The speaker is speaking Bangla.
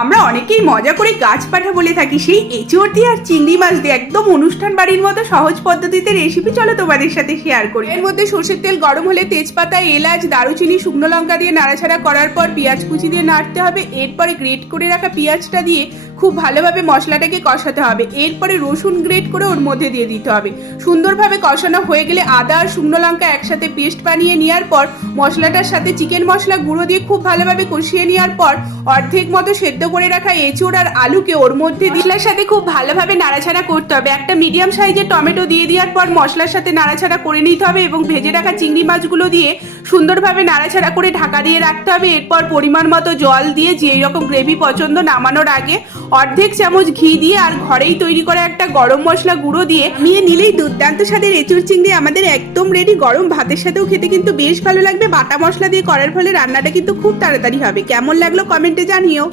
আমরা অনেকেই মজা করে গাছপাঠা বলে থাকি সেই এঁচোড় দিয়ে আর চিংড়ি মাছ দিয়ে একদম অনুষ্ঠান বাড়ির মতো সহজ পদ্ধতিতে রেসিপি চলো তোমাদের সাথে শেয়ার করি। এর মধ্যে সরষের তেল গরম হলে তেজপাতা, এলাচ, দারুচিনি, শুকনো লঙ্কা দিয়ে নাড়াচাড়া করার পর পেঁয়াজ কুচি দিয়ে নাড়তে হবে। এরপরে গ্রেট করে রাখা পেঁয়াজটা দিয়ে খুব ভালোভাবে মশলাটাকে কষাতে হবে। এরপরে রসুন গ্রেট করে ওর মধ্যে দিয়ে দিতে হবে। সুন্দরভাবে কষানো হয়ে গেলে আদা আর শুকনো লঙ্কা একসাথে পেস্ট বানিয়ে নেওয়ার পর মশলাটার সাথে চিকেন মশলা গুঁড়ো দিয়ে খুব ভালোভাবে কষিয়ে নেওয়ার পর অর্ধেক মতো সেদ্ধ করে রাখা এঁচোড় আর আলুকে ওর মধ্যে মশলার সাথে খুব ভালোভাবে নাড়াচাড়া করতে হবে। একটা মিডিয়াম সাইজের টমেটো দিয়ে দেওয়ার পর মশলার সাথে নাড়াচাড়া করে নিতে হবে এবং ভেজে রাখা চিংড়ি মাছগুলো দিয়ে সুন্দরভাবে নাড়াচাড়া করে ঢাকা দিয়ে রাখতে হবে। এরপর পরিমাণ মতো জল দিয়ে যেই রকম গ্রেভি পছন্দ নামানোর আগে অর্ধেক চামচ ঘি দিয়ে আর ঘরেই তৈরি করা একটা গরম মশলা গুঁড়ো দিয়ে নিয়ে নিলেই দুর্দান্ত স্বাদের এঁচোড় চিংড়ি আমাদের একদম রেডি। গরম ভাতের সাথেও খেতে কিন্তু বেশ ভালো লাগবে। বাটা মশলা দিয়ে করার ফলে রান্নাটা কিন্তু খুব তাড়াতাড়ি হবে। কেমন লাগলো কমেন্টে জানিও।